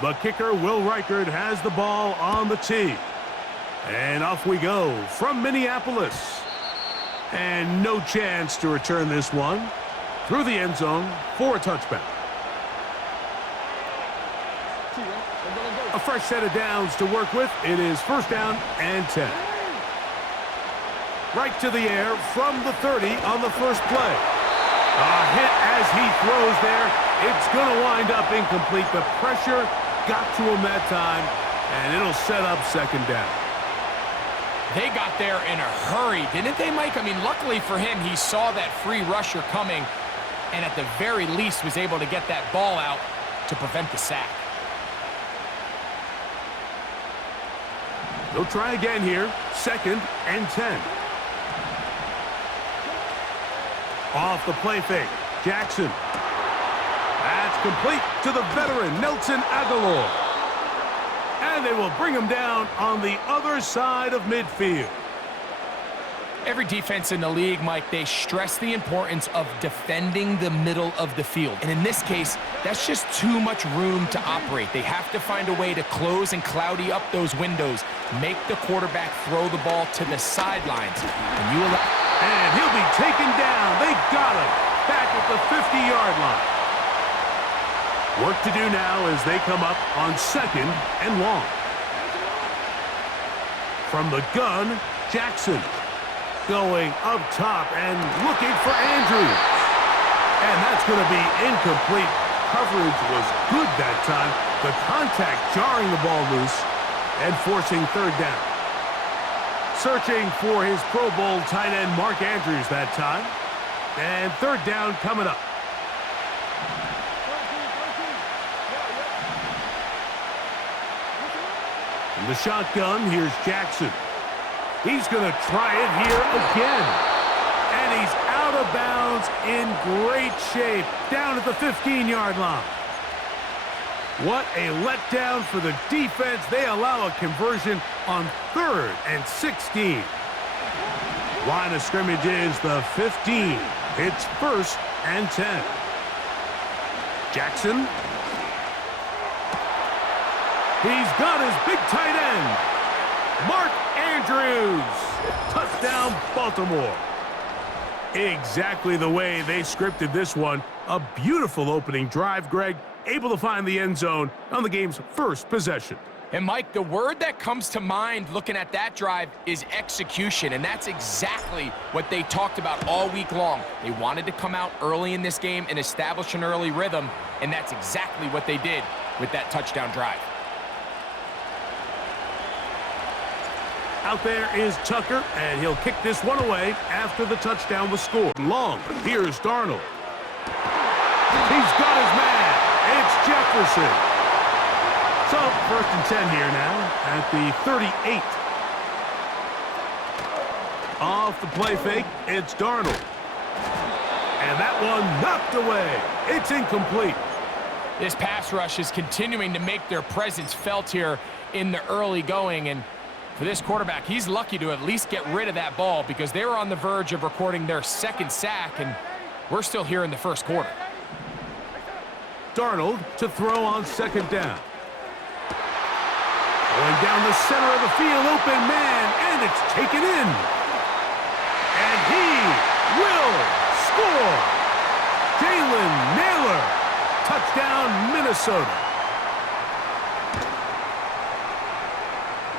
The kicker, Will Reichard, has the ball on the tee. And off we go from Minneapolis. And no chance to return this one through the end zone for a touchback. A fresh set of downs to work with. It is first down and 10. Right to the air from the 30 on the first play. A hit as he throws there. It's going to wind up incomplete. The pressure got to him that time, and it'll set up second down. They got there in a hurry, didn't they, Mike? I mean, luckily for him, he saw that free rusher coming, and at the very least was able to get that ball out to prevent the sack. They'll try again here. Second and 10. Off the play fake. Jackson. That's complete to the veteran, Nelson Agholor. And they will bring him down on the other side of midfield. Every defense in the league, Mike, they stress the importance of defending the middle of the field. And in this case, that's just too much room to operate. They have to find a way to close and cloudy up those windows, make the quarterback throw the ball to the sidelines. And he'll be taken down. They got him back at the 50-yard line. Work to do now as they come up on second and long. From the gun, Jackson. Going up top and looking for Andrews. And that's going to be incomplete. Coverage was good that time. The contact jarring the ball loose and forcing third down. Searching for his Pro Bowl tight end Mark Andrews that time. And third down coming up. In the shotgun, here's Jackson. He's going to try it here again. And he's out of bounds in great shape down at the 15-yard line. What a letdown for the defense. They allow a conversion on third and 16. Line of scrimmage is the 15. It's first and 10. Jackson. He's got his big tight end, Mark Andrews. Touchdown, Baltimore. Exactly the way they scripted this one. A beautiful opening drive, Greg. Able to find the end zone on the game's first possession. And, Mike, the word that comes to mind looking at that drive is execution, and that's exactly what they talked about all week long. They wanted to come out early in this game and establish an early rhythm, and that's exactly what they did with that touchdown drive. Out there is Tucker, and he'll kick this one away after the touchdown was scored. Long, here's Darnold. He's got his man. It's Jefferson. So, first and 10 here now at the 38. Off the play fake, it's Darnold. And that one knocked away. It's incomplete. This pass rush is continuing to make their presence felt here in the early going, and for this quarterback, he's lucky to at least get rid of that ball because they were on the verge of recording their second sack, and we're still here in the first quarter. Darnold to throw on second down. Going down the center of the field, open man, and it's taken in. And he will score. Jalen Nailor. Touchdown, Minnesota.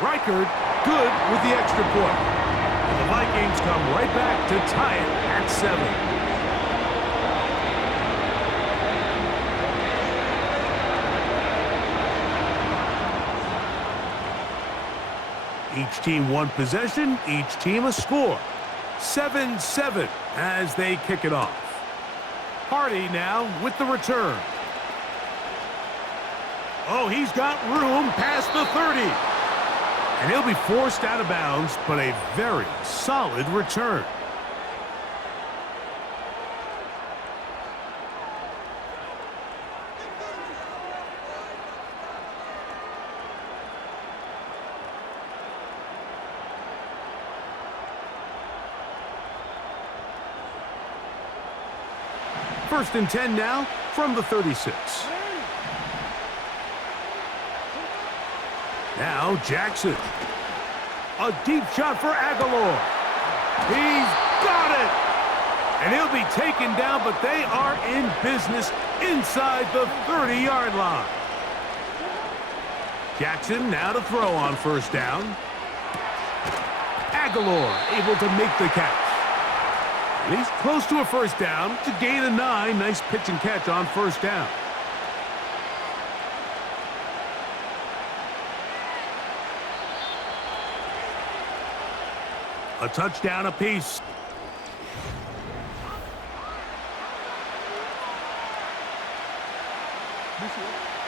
Reichard good with the extra point. And the Vikings come right back to tie it at 7. Each team one possession, each team a score. 7-7 as they kick it off. Hardy now with the return. Oh, he's got room past the 30. And he'll be forced out of bounds, but a very solid return. First and 10 now from the 36. Now Jackson. A deep shot for Aguilar. He's got it! And he'll be taken down, but they are in business inside the 30-yard line. Jackson now to throw on first down. Aguilar able to make the catch. And he's close to a first down to gain a 9. Nice pitch and catch on first down. A touchdown apiece.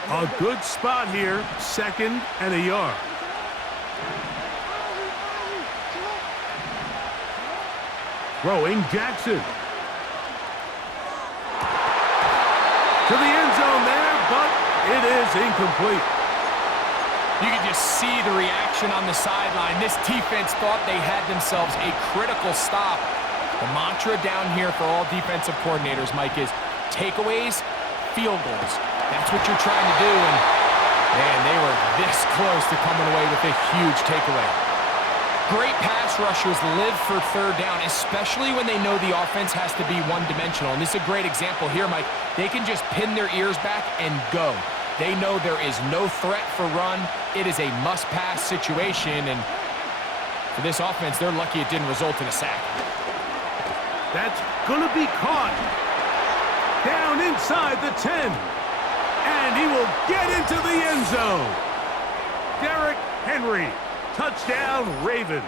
A good spot here, 2nd and a yard. Throwing Jackson. To the end zone there, but it is incomplete. You can just see the reaction on the sideline. This defense thought they had themselves a critical stop. The mantra down here for all defensive coordinators, Mike, is takeaways, field goals. That's what you're trying to do, and man, they were this close to coming away with a huge takeaway. Great pass rushers live for third down, especially when they know the offense has to be one-dimensional. And this is a great example here, Mike. They can just pin their ears back and go. They know there is no threat for run. It is a must-pass situation, and for this offense, they're lucky it didn't result in a sack. That's going to be caught. Down inside the 10. And he will get into the end zone. Derrick Henry. Touchdown, Ravens.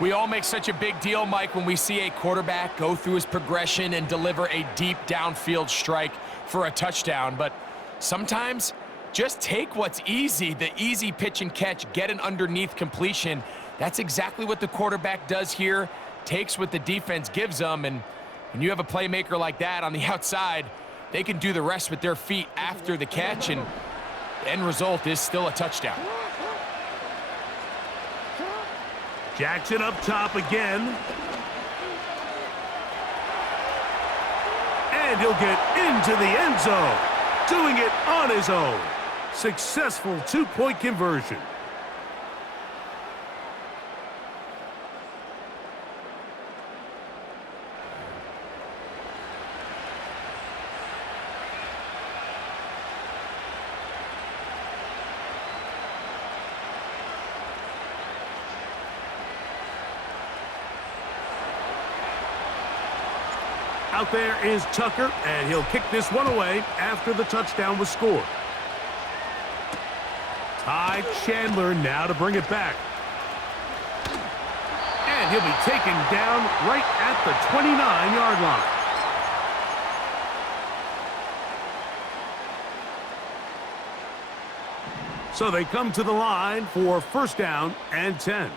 We all make such a big deal, Mike, when we see a quarterback go through his progression and deliver a deep downfield strike for a touchdown. But sometimes, just take what's easy, the easy pitch and catch, get an underneath completion. That's exactly what the quarterback does here, takes what the defense gives them, and when you have a playmaker like that on the outside, they can do the rest with their feet after the catch, and the end result is still a touchdown. Jackson up top again. And he'll get into the end zone, doing it on his own. Successful two-point conversion. Out there is Tucker, and he'll kick this one away after the touchdown was scored. Ty Chandler now to bring it back. And he'll be taken down right at the 29-yard line. So they come to the line for first down and 10.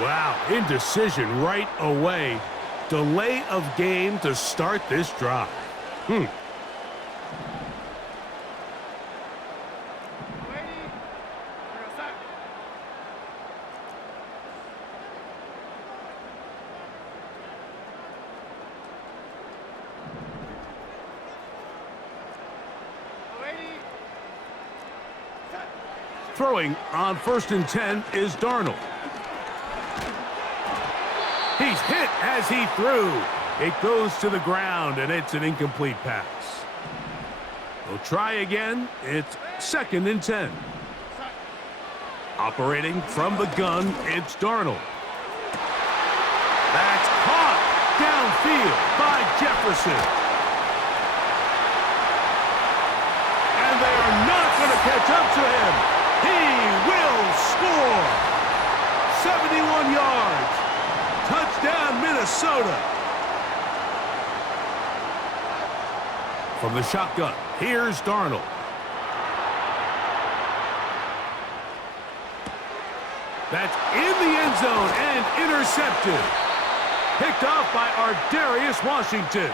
Wow, indecision right away. Delay of game to start this drive. Throwing on first and 10 is Darnold. He's hit as he threw. It goes to the ground, and it's an incomplete pass. We'll try again. It's second and 10. Operating from the gun, it's Darnold. That's caught downfield by Jefferson. And they are not going to catch up to him. He will score. 71 yards. Touchdown, Minnesota. From the shotgun, here's Darnold. That's in the end zone and intercepted. Picked off by Ardarius Washington.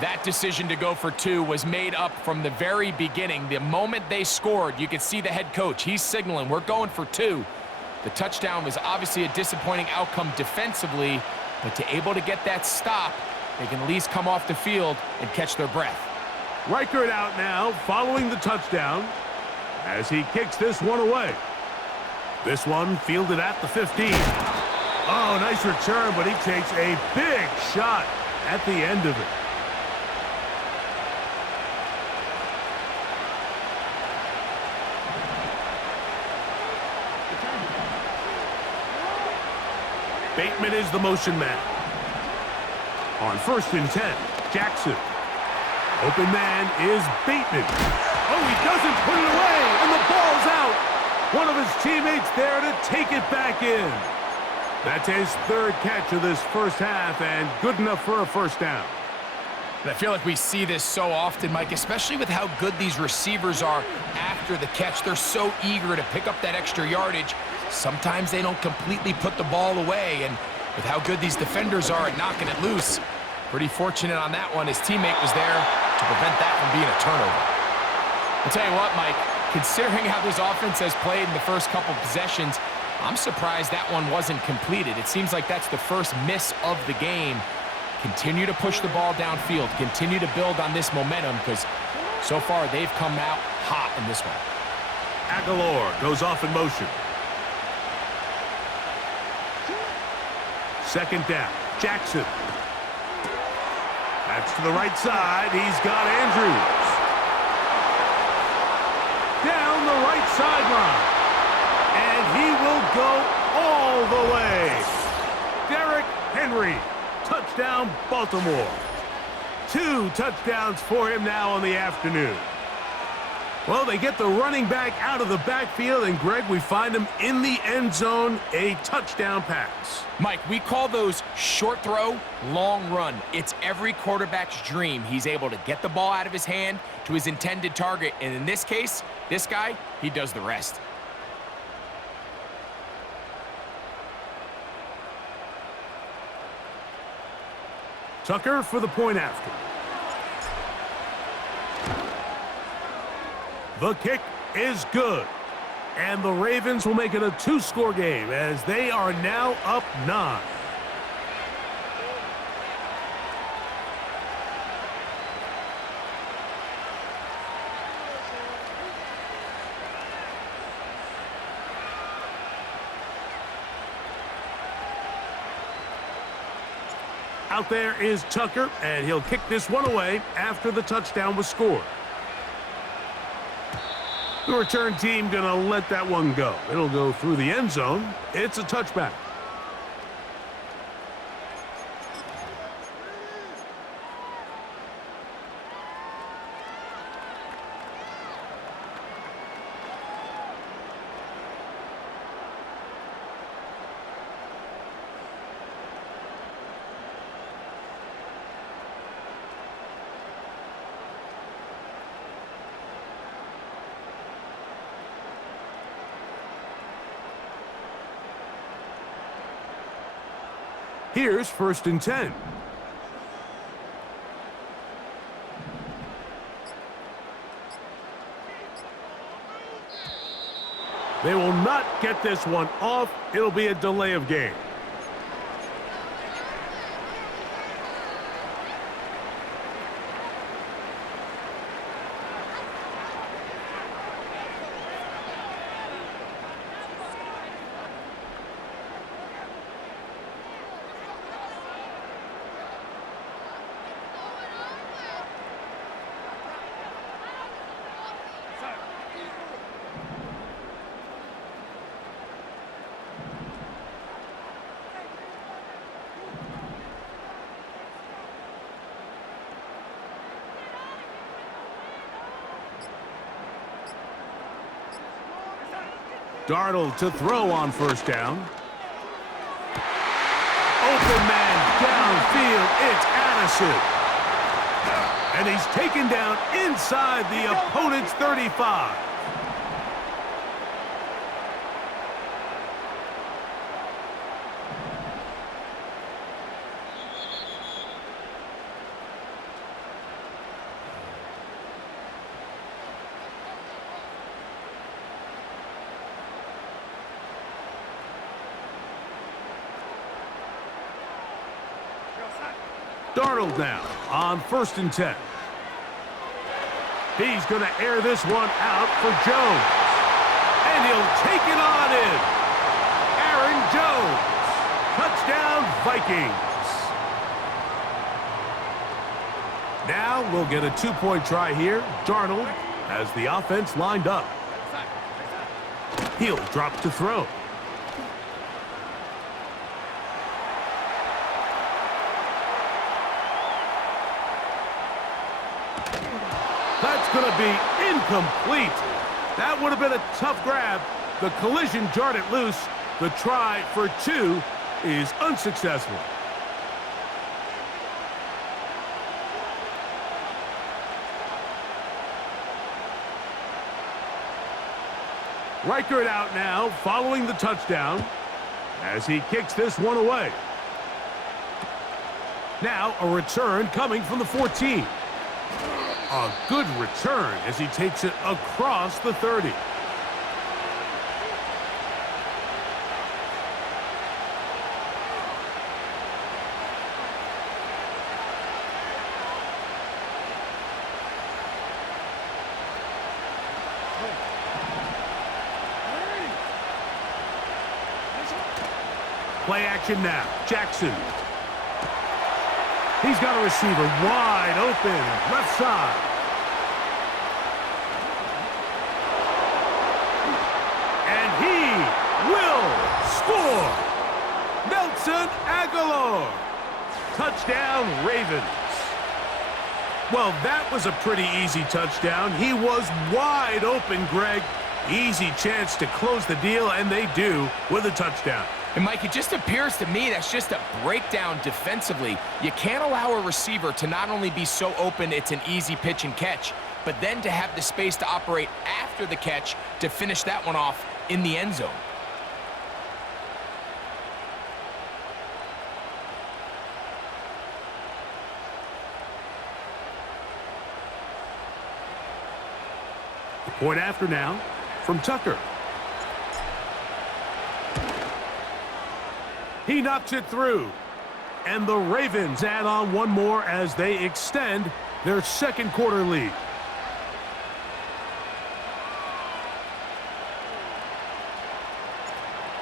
That decision to go for 2 was made up from the very beginning. The moment they scored, you could see the head coach. He's signaling, we're going for 2. The touchdown was obviously a disappointing outcome defensively, but to able to get that stop, they can at least come off the field and catch their breath. Reichert out now following the touchdown as he kicks this one away. This one fielded at the 15. Oh, nice return, but he takes a big shot at the end of it. Bateman is the motion man. On 1st and 10, Jackson. Open man is Bateman. Oh, he doesn't put it away, and the ball's out. One of his teammates there to take it back in. That's his 3rd catch of this first half, and good enough for a first down. I feel like we see this so often, Mike, especially with how good these receivers are after the catch. They're so eager to pick up that extra yardage. Sometimes they don't completely put the ball away, and with how good these defenders are at knocking it loose, pretty fortunate on that one. His teammate was there to prevent that from being a turnover. I'll tell you what, Mike, considering how this offense has played in the first couple possessions, I'm surprised that one wasn't completed. It seems like that's the first miss of the game. Continue to push the ball downfield. Continue to build on this momentum because so far they've come out hot in this one. Aguilar goes off in motion. 2nd down, Jackson. That's to the right side. He's got Andrews. Down the right sideline. And he will go all the way. Derrick Henry. Touchdown, Baltimore. 2 touchdowns for him now on the afternoon. Well, they get the running back out of the backfield, and Greg, we find him in the end zone, a touchdown pass. Mike, we call those short throw, long run. It's every quarterback's dream. He's able to get the ball out of his hand to his intended target, and in this case, this guy, he does the rest. Tucker for the point after. The kick is good. And the Ravens will make it a 2-score game as they are now up 9. Out there is Tucker, and he'll kick this one away after the touchdown was scored. The return team going to let that one go. It'll go through the end zone. It's a touchback. Here's 1st and 10. They will not get this one off. It'll be a delay of game. Darnold to throw on 1st down. Open man downfield. It's Addison. And he's taken down inside the opponent's 35. Darnold now on 1st and 10. He's going to air this one out for Jones. And he'll take it on in. Aaron Jones. Touchdown, Vikings. Now we'll get a 2-point try here. Darnold has the offense lined up. He'll drop to throw. That's going to be incomplete. That would have been a tough grab. The collision jarred it loose. The try for 2 is unsuccessful. Reichert out now following the touchdown as he kicks this one away. Now a return coming from the 14. A good return as he takes it across the 30. Play action now. Jackson. He's got a receiver wide open, left side. And he will score. Nelson Agholor. Touchdown, Ravens. Well, that was a pretty easy touchdown. He was wide open, Greg. Easy chance to close the deal, and they do with a touchdown. And, Mike, it just appears to me that's just a breakdown defensively. You can't allow a receiver to not only be so open it's an easy pitch and catch, but then to have the space to operate after the catch to finish that one off in the end zone. The point after now from Tucker. He knocks it through. And the Ravens add on one more as they extend their second quarter lead.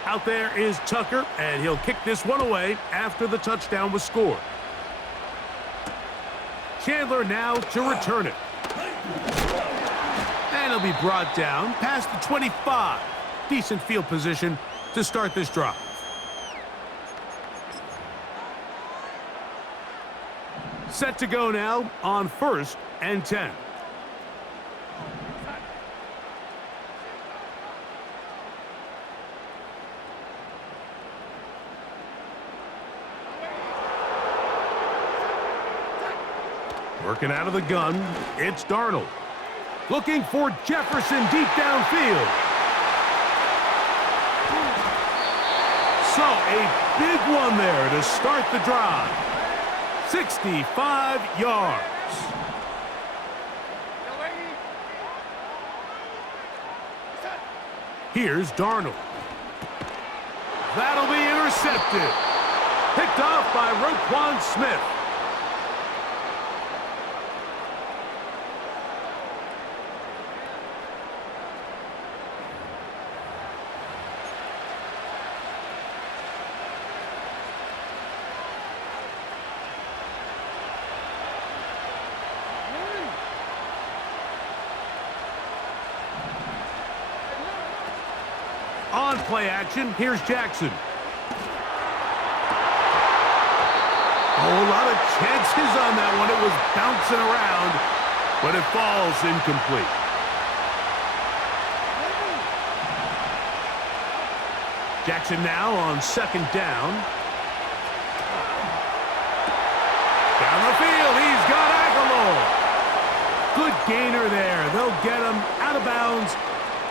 Out there is Tucker, and he'll kick this one away after the touchdown was scored. Chandler now to return it. And he'll be brought down past the 25. Decent field position to start this drive. Set to go now on 1st and 10. Working out of the gun, it's Darnold. Looking for Jefferson deep downfield. So a big one there to start the drive. 65 yards. Here's Darnold. That'll be intercepted. Picked off by Roquan Smith. On play action, here's Jackson. Oh, a lot of chances on that one. It was bouncing around, but it falls incomplete. Jackson now on 2nd down. Down the field, he's got Agholor. Good gainer there. They'll get him out of bounds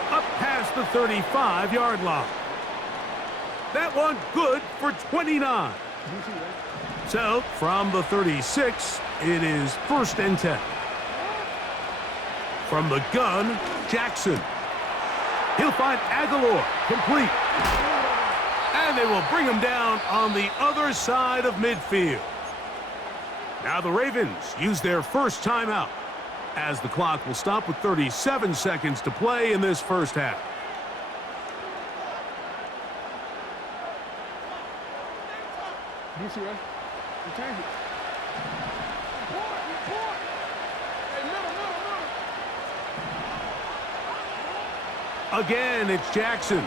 up past the 35-yard line. That one good for 29. So, from the 36, it is 1st and 10. From the gun, Jackson. He'll find Agholor, complete. And they will bring him down on the other side of midfield. Now the Ravens use their first timeout, as the clock will stop with 37 seconds to play in this first half. Again, it's Jackson.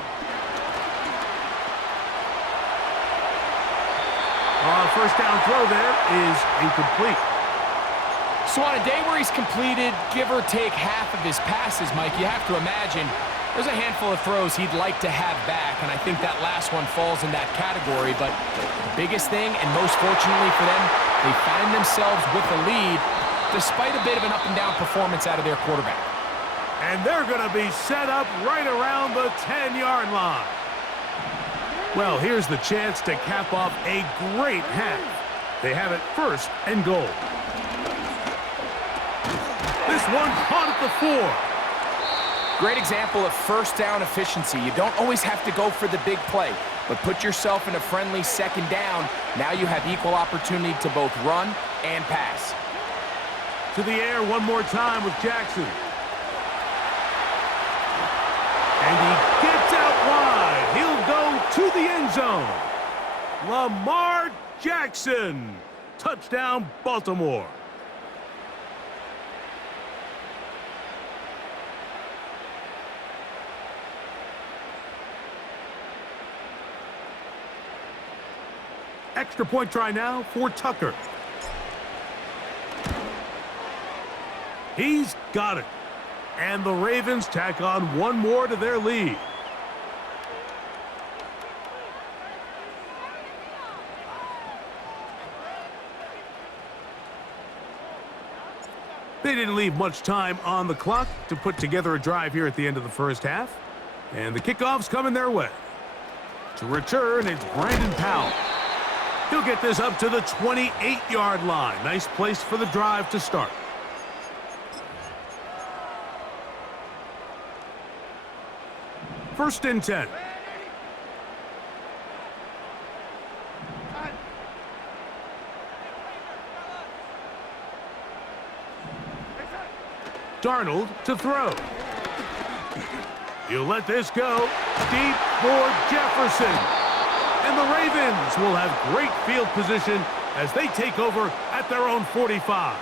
First down throw there is incomplete. So on a day where he's completed, give or take half of his passes, Mike, you have to imagine there's a handful of throws he'd like to have back, and I think that last one falls in that category. But the biggest thing, and most fortunately for them, they find themselves with a lead despite a bit of an up-and-down performance out of their quarterback. And they're going to be set up right around the 10-yard line. Well, here's the chance to cap off a great half. They have it first and goal. This one caught at the 4. Great example of first down efficiency. You don't always have to go for the big play, but put yourself in a friendly second down. Now you have equal opportunity to both run and pass. To the air one more time with Jackson. And he gets out wide. He'll go to the end zone. Lamar Jackson. Touchdown, Baltimore. Extra point try now for Tucker. He's got it. And the Ravens tack on one more to their lead. They didn't leave much time on the clock to put together a drive here at the end of the first half. And the kickoff's coming their way. To return, it's Brandon Powell. He'll get this up to the 28-yard line. Nice place for the drive to start. First and 10. Darnold to throw. He'll let this go deep for Jefferson. And the Ravens will have great field position as they take over at their own 45.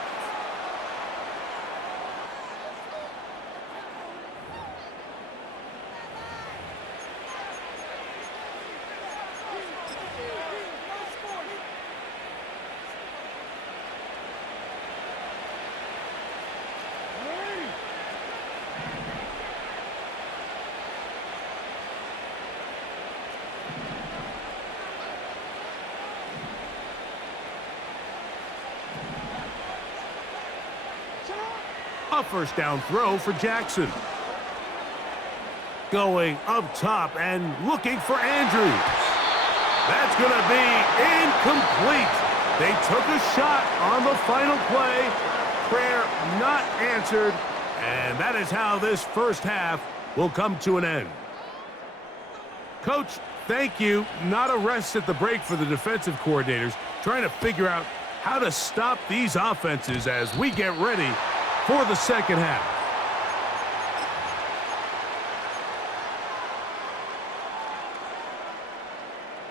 A first down throw for Jackson. Going up top and looking for Andrews. That's going to be incomplete. They took a shot on the final play. Prayer not answered. And that is how this first half will come to an end. Coach, thank you. Not a rest at the break for the defensive coordinators, trying to figure out how to stop these offenses as we get ready for the second half.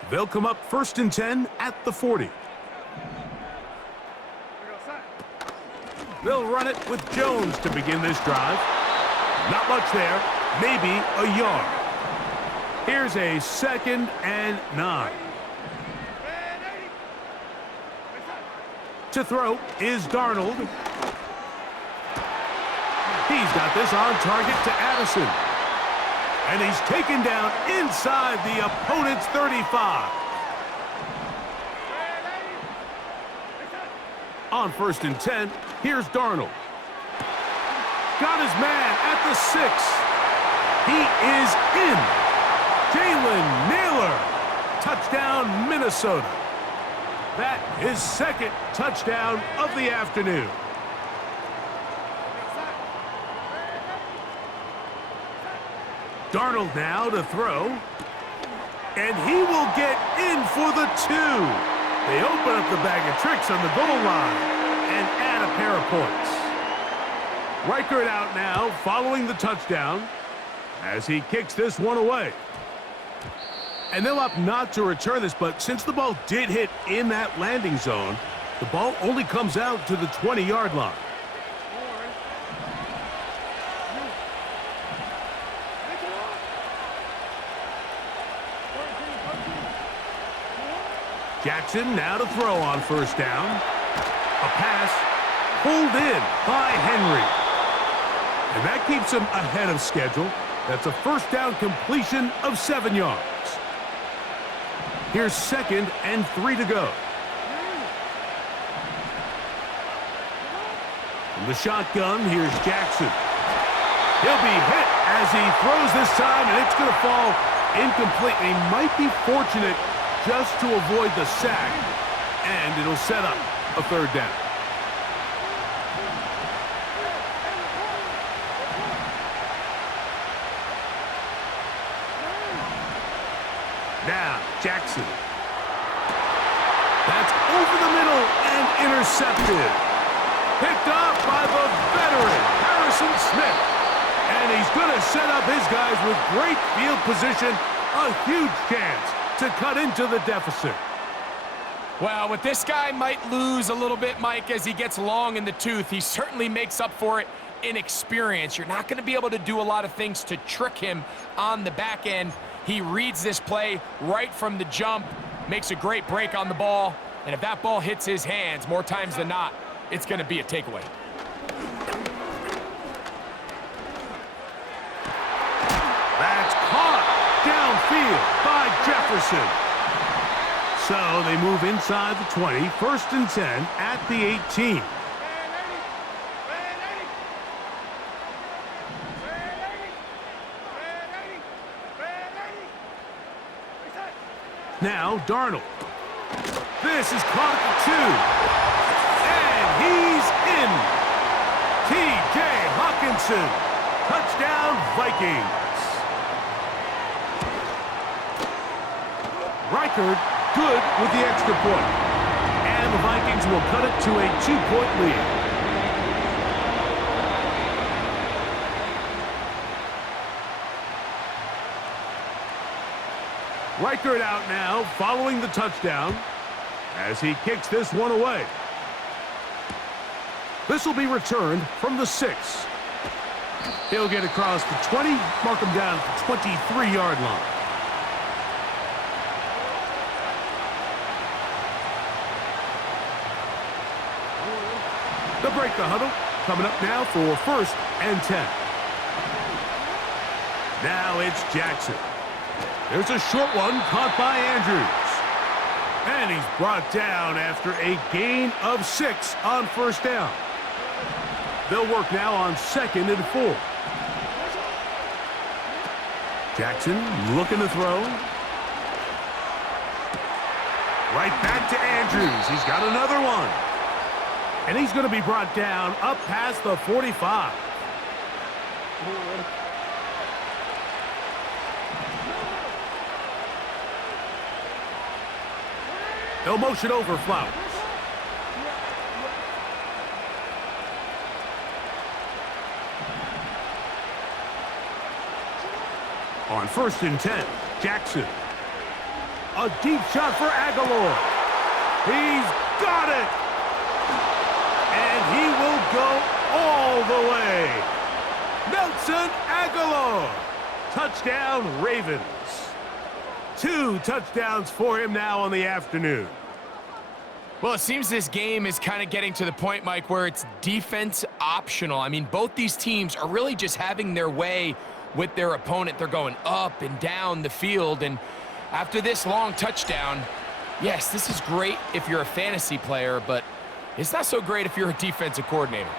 They'll come up first and 10 at the 40. They'll run it with Jones to begin this drive. Not much there, maybe a yard. Here's a 2nd and 9. To throw is Darnold. He's got this on target to Addison. And he's taken down inside the opponent's 35. On first and 10, here's Darnold. Got his man at the 6. He is in. Jalen Nailor. Touchdown, Minnesota. That is 2nd touchdown of the afternoon. Darnold now to throw. And he will get in for the 2. They open up the bag of tricks on the goal line and add a pair of points. Reichert out now following the touchdown as he kicks this one away. And they'll opt not to return this, but since the ball did hit in that landing zone, the ball only comes out to the 20-yard line. Jackson now to throw on first down. A pass pulled in by Henry. And that keeps him ahead of schedule. That's a first down completion of 7 yards. Here's 2nd and 3 to go. From the shotgun, here's Jackson. He'll be hit as he throws this time, and it's going to fall incomplete. He might be fortunate just to avoid the sack, and it'll set up a 3rd down. Now, Jackson. That's over the middle and intercepted. Picked off by the veteran, Harrison Smith. And he's going to set up his guys with great field position. A huge chance to cut into the deficit. Well, with this guy might lose a little bit, Mike, as he gets long in the tooth. He certainly makes up for it in experience. You're not going to be able to do a lot of things to trick him on the back end. He reads this play right from the jump, makes a great break on the ball, and if that ball hits his hands more times than not, it's going to be a takeaway. That's caught downfield by Jefferson. So they move inside the 20, 1st and 10 at the 18. Now, Darnold. This is caught at the 2. And he's in. T.J. Hawkinson. Touchdown, Vikings. Reichert good with the extra point. And the Vikings will cut it to a 2-point lead. Reichert out now following the touchdown as he kicks this one away. This will be returned from the 6. He'll get across the 20, mark him down at the 23-yard line. They'll break the huddle, coming up now for 1st and 10. Now it's Jackson. There's a short one caught by Andrews. And he's brought down after a gain of 6 on 1st down. They'll work now on 2nd and 4. Jackson looking to throw. Right back to Andrews. He's got another one. And he's going to be brought down up past the 45. They'll motion over Flowers. On 1st and 10, Jackson. A deep shot for Aguilar. He's got it. And he will go all the way. Nelson Aguilar. Touchdown, Ravens. 2 touchdowns for him now on the afternoon. Well, it seems this game is kind of getting to the point, Mike, where it's defense optional. I mean, both these teams are really just having their way with their opponent. They're going up and down the field, and after this long touchdown, yes, this is great if you're a fantasy player, but it's not so great if you're a defensive coordinator.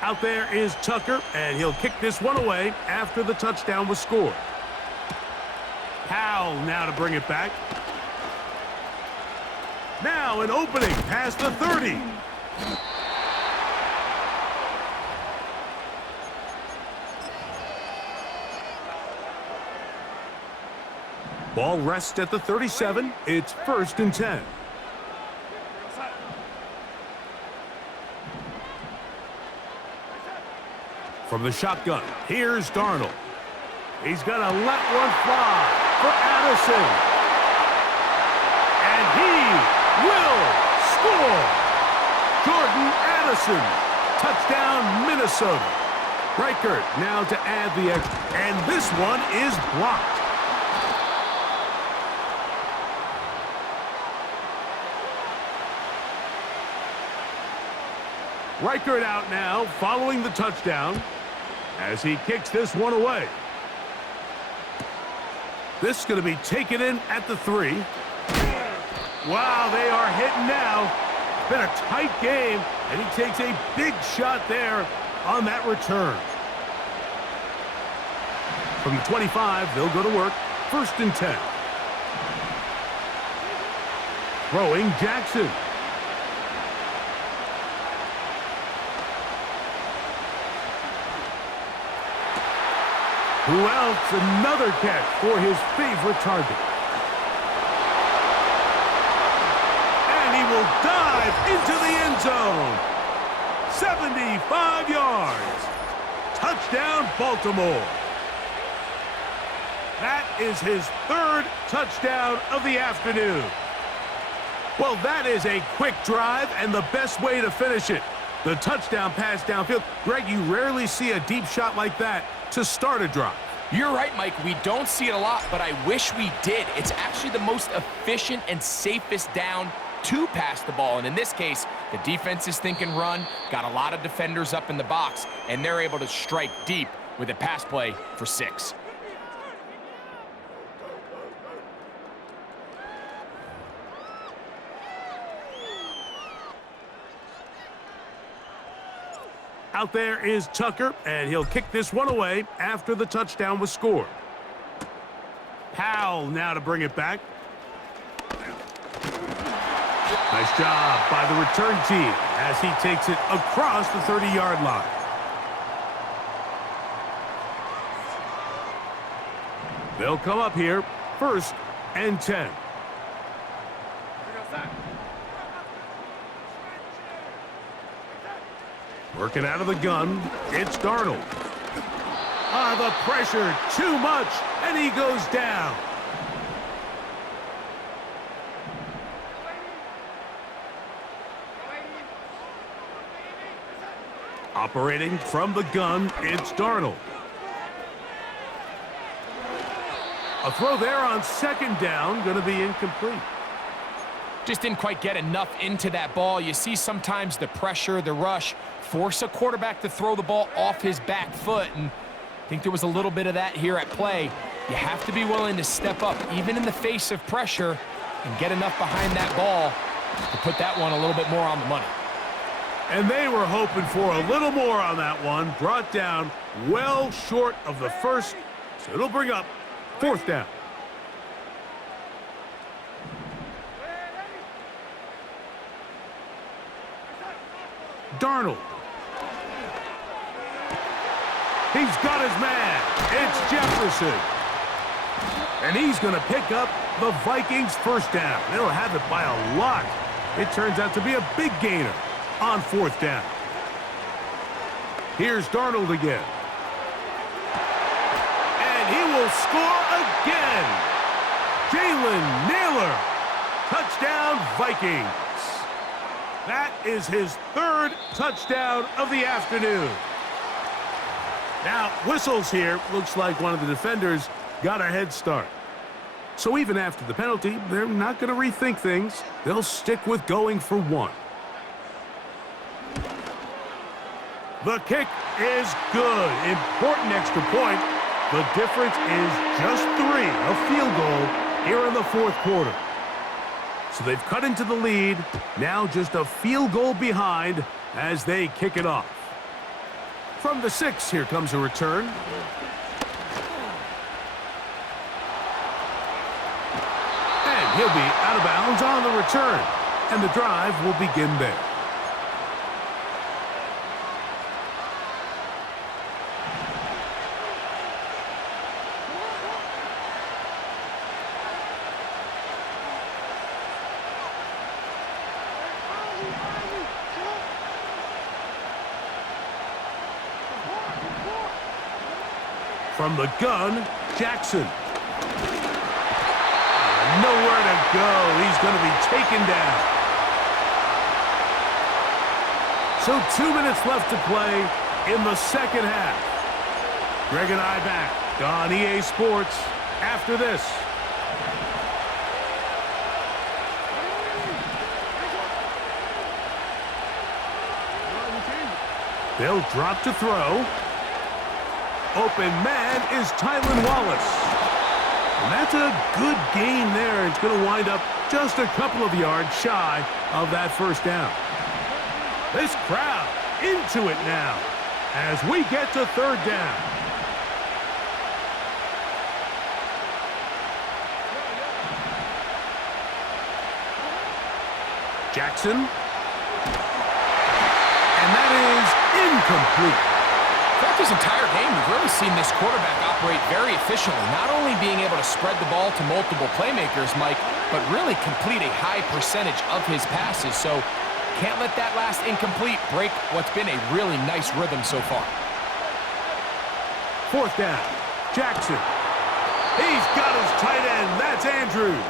Out there is Tucker, and he'll kick this one away after the touchdown was scored. Powell now to bring it back. Now an opening past the 30. Ball rests at the 37. It's 1st and 10. From the shotgun, here's Darnold. He's going to let one fly for Addison. And he will score. Jordan Addison. Touchdown, Minnesota. Reichert now to add the extra. And this one is blocked. Reichert out now following the touchdown as he kicks this one away. This is going to be taken in at the 3. Wow, they are hitting now. It's been a tight game, and he takes a big shot there on that return. From the 25, they'll go to work. 1st and 10. Throwing Jackson. Who else? Another catch for his favorite target. And he will dive into the end zone. 75 yards. Touchdown, Baltimore. That is his 3rd touchdown of the afternoon. Well, that is a quick drive and the best way to finish it. The touchdown pass downfield. Greg, you rarely see a deep shot like that to start a drive. You're right, Mike. We don't see it a lot, but I wish we did. It's actually the most efficient and safest down to pass the ball. And in this case, the defense is thinking run, got a lot of defenders up in the box, and they're able to strike deep with a pass play for 6. Out there is Tucker, and he'll kick this one away after the touchdown was scored. Powell now to bring it back. Nice job by the return team as he takes it across the 30-yard line. They'll come up here, 1st and 10. Working out of the gun, it's Darnold. The pressure, too much, and he goes down. Operating from the gun, it's Darnold. A throw there on 2nd down, going to be incomplete. Just didn't quite get enough into that ball. You see sometimes the pressure, the rush, force a quarterback to throw the ball off his back foot, and I think there was a little bit of that here at play. You have to be willing to step up, even in the face of pressure, and get enough behind that ball to put that one a little bit more on the money. And they were hoping for a little more on that one. Brought down well short of the 1st, so it'll bring up 4th down. Darnold. He's got his man. It's Jefferson. And he's going to pick up the Vikings' 1st down. They'll have it by a lot. It turns out to be a big gainer on 4th down. Here's Darnold again. And he will score again. Jalen Nailor. Touchdown, Vikings. That is his 3rd touchdown of the afternoon. Now, whistles here. Looks like one of the defenders got a head start. So even after the penalty, they're not going to rethink things. They'll stick with going for 1. The kick is good. Important extra point. The difference is just 3, a field goal here in the 4th quarter. So they've cut into the lead. Now just a field goal behind as they kick it off. From the 6, here comes a return. And he'll be out of bounds on the return. And the drive will begin there. From the gun, Jackson. Nowhere to go. He's going to be taken down. So 2 minutes left to play in the second half. Greg and I back on EA Sports after this. They'll drop to throw. Open man is Tylan Wallace. And that's a good gain there. It's going to wind up just a couple of yards shy of that first down. This crowd into it now as we get to third down. Jackson. And that is incomplete. Throughout this entire game, we've really seen this quarterback operate very efficiently, not only being able to spread the ball to multiple playmakers, Mike, but really complete a high percentage of his passes. So can't let that last incomplete break what's been a really nice rhythm so far. Fourth down, Jackson. He's got his tight end. That's Andrews.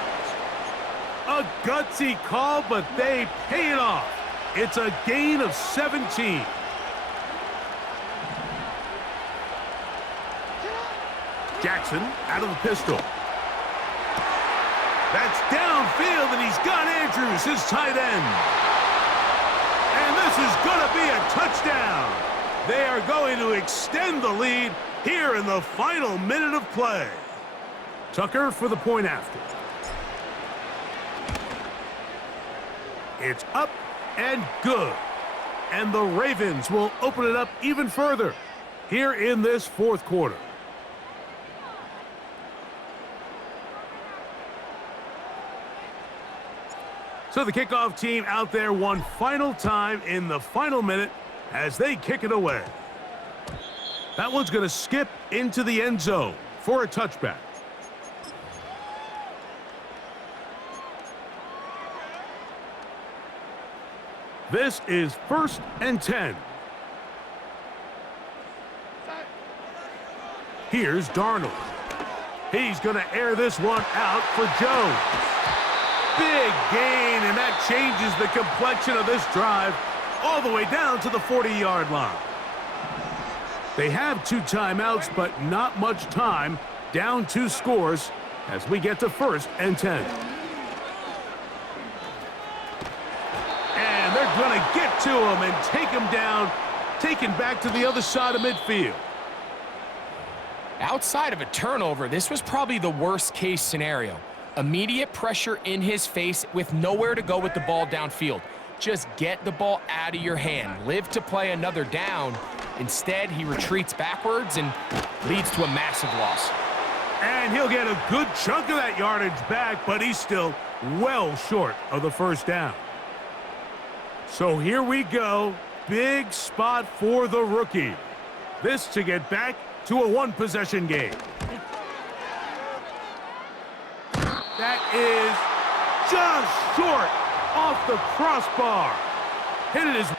A gutsy call, but they pay it off. It's a gain of 17. Jackson out of the pistol. That's downfield, and he's got Andrews, his tight end. And this is going to be a touchdown. They are going to extend the lead here in the final minute of play. Tucker for the point after. It's up and good. And the Ravens will open it up even further here in this fourth quarter. So the kickoff team out there one final time in the final minute as they kick it away. That one's going to skip into the end zone for a touchback. This is 1st and 10. Here's Darnold. He's going to air this one out for Jones. Big gain, and that changes the complexion of this drive all the way down to the 40-yard line. They have 2 timeouts, but not much time. Down 2 scores as we get to 1st and 10. And they're going to get to him and take him down, taken back to the other side of midfield. Outside of a turnover, this was probably the worst-case scenario. Immediate pressure in his face with nowhere to go with the ball downfield. Just get the ball out of your hand. Live to play another down. Instead, he retreats backwards and leads to a massive loss. And he'll get a good chunk of that yardage back, but he's still well short of the first down. So here we go. Big spot for the rookie. This to get back to a one-possession game. That is just short off the crossbar. Hit it as